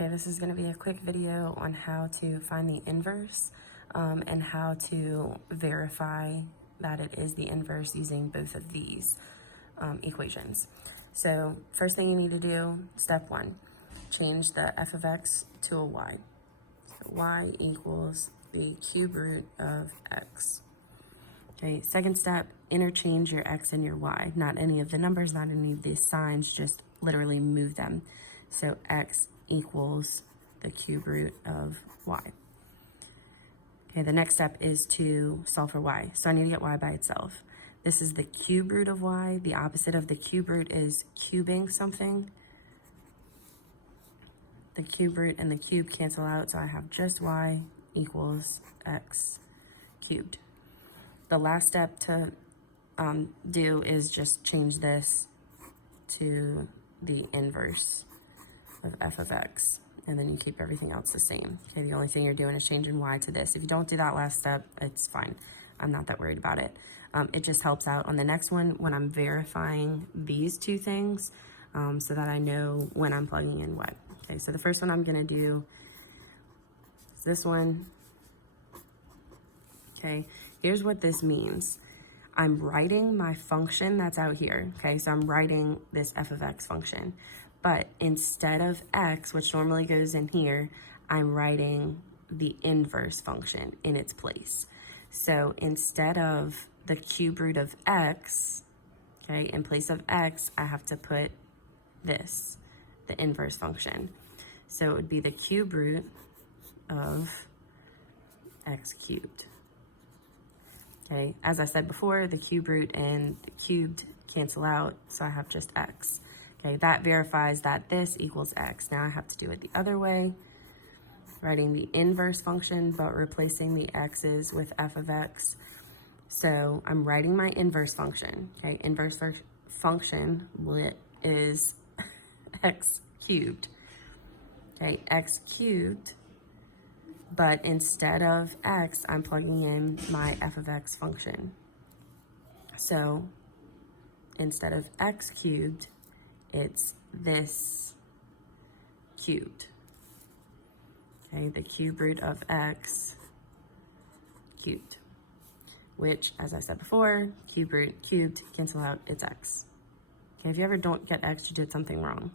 Okay, this is going to be a quick video on how to find the inverse and how to verify that it is the inverse using both of these equations. So first thing you need to do, step one, change the f of x to a y. So y equals the cube root of x. Okay, second step, interchange your x and your y. Not any of the numbers, not any of these signs, just literally move them. So x equals the cube root of y. Okay, the next step is to solve for y. So I need to get y by itself. This is the cube root of y. The opposite of the cube root is cubing something. The cube root and the cube cancel out, so I have just y equals x cubed. The last step to do is just change this to the inverse of f of x, and then you keep everything else the same. Okay, the only thing you're doing is changing y to this. If you don't do that last step, it's fine. I'm not that worried about it. It just helps out on the next one when I'm verifying these two things so that I know when I'm plugging in what. Okay, so the first one I'm gonna do is this one. Okay, here's what this means. I'm writing my function that's out here, okay? So I'm writing this f of x function, but instead of x, which normally goes in here, I'm writing the inverse function in its place. So instead of the cube root of x, okay, in place of x, I have to put this, the inverse function. So it would be the cube root of x cubed. Okay, as I said before, the cube root and the cubed cancel out, so I have just x. Okay, that verifies that this equals x. Now I have to do it the other way, writing the inverse function, but replacing the x's with f of x. So I'm writing my inverse function. Okay, inverse function is x cubed. Okay, x cubed. But instead of x, I'm plugging in my f of x function. So instead of x cubed, it's this cubed. Okay, the cube root of x cubed, which, as I said before, cube root cubed cancel out, it's x. Okay, if you ever don't get x, you did something wrong.